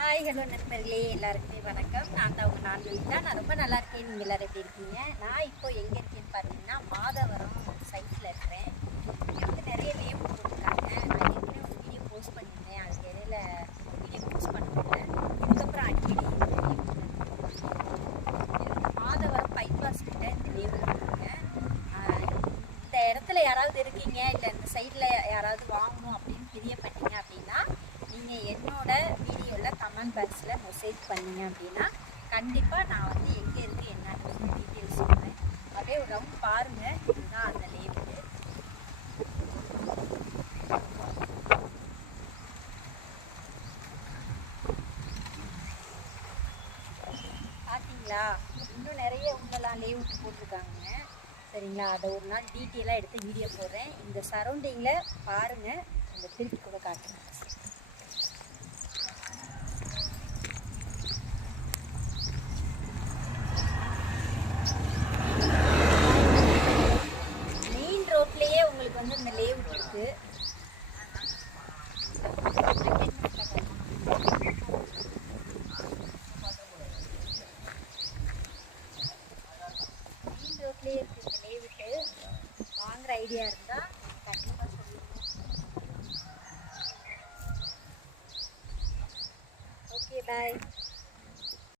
Hi hello நண்பர்களே, எல்லாருக்குமே வணக்கம். நான் தான் உங்கள் நான்கு. நான் ரொம்ப நல்லா இருக்கேன். நீங்கள் எல்லோரும் எப்படி இருக்கீங்க? நான் இப்போ எங்கே இருக்கேன்னு பார்த்தீங்கன்னா மாதவரம் சைட்டில் இருக்கிறேன். இங்கே வந்து நிறைய நேம் போட்டிருக்காங்க. நான் ஏற்கனவே ஒரு வீடியோ போஸ்ட் பண்ணியிருந்தேன். அதுக்கு இடையில வீடியோ போஸ்ட் பண்ண முடியல. இதுக்கப்புறம் அடிக்கடி மாதவரம் பைபாஸ் கிட்ட இந்த நேம் இருக்குங்க. இந்த இடத்துல யாராவது இருக்கீங்க, இல்லை இந்த சைடில் யாராவது வாங்கணும் அப்படின்னு பிரியப்பட்டீங்க அப்படின்னா நீங்கள் என்னோட வீடியோவில் கமெண்ட் பாக்ஸில் மெசேஜ் பண்ணிங்க அப்படின்னா கண்டிப்பாக நான் வந்து எங்கே இருக்குது என்னன்னு டீட்டெயில்ஸ் சொல்கிறேன். அப்படியே ஒரு ரவுண்ட் பாருங்கள். இதுதான் அந்த லேபிள். பார்த்தீங்களா? இன்னும் நிறைய உள்ளலாம் லேவுட் போட்டிருக்காங்க. சரிங்களா? அதை ஒரு நாள் டீட்டெயிலாக எடுத்து வீடியோ போடுறேன். இந்த சரௌண்டிங்கில் பாருங்கள். இந்த திருப்பி கூட காட்டுறேன். ரோட்லேயே உங்களுக்கு வந்து இந்த லேஅவுட் இருக்குது. மெயின் ரோட்லேயே இருக்குது இந்த லேஅவுட்டு. வாங்குகிற ஐடியா இருந்தால் கண்டிப்பாக சொல்லுங்கள். ஓகே, பாய்.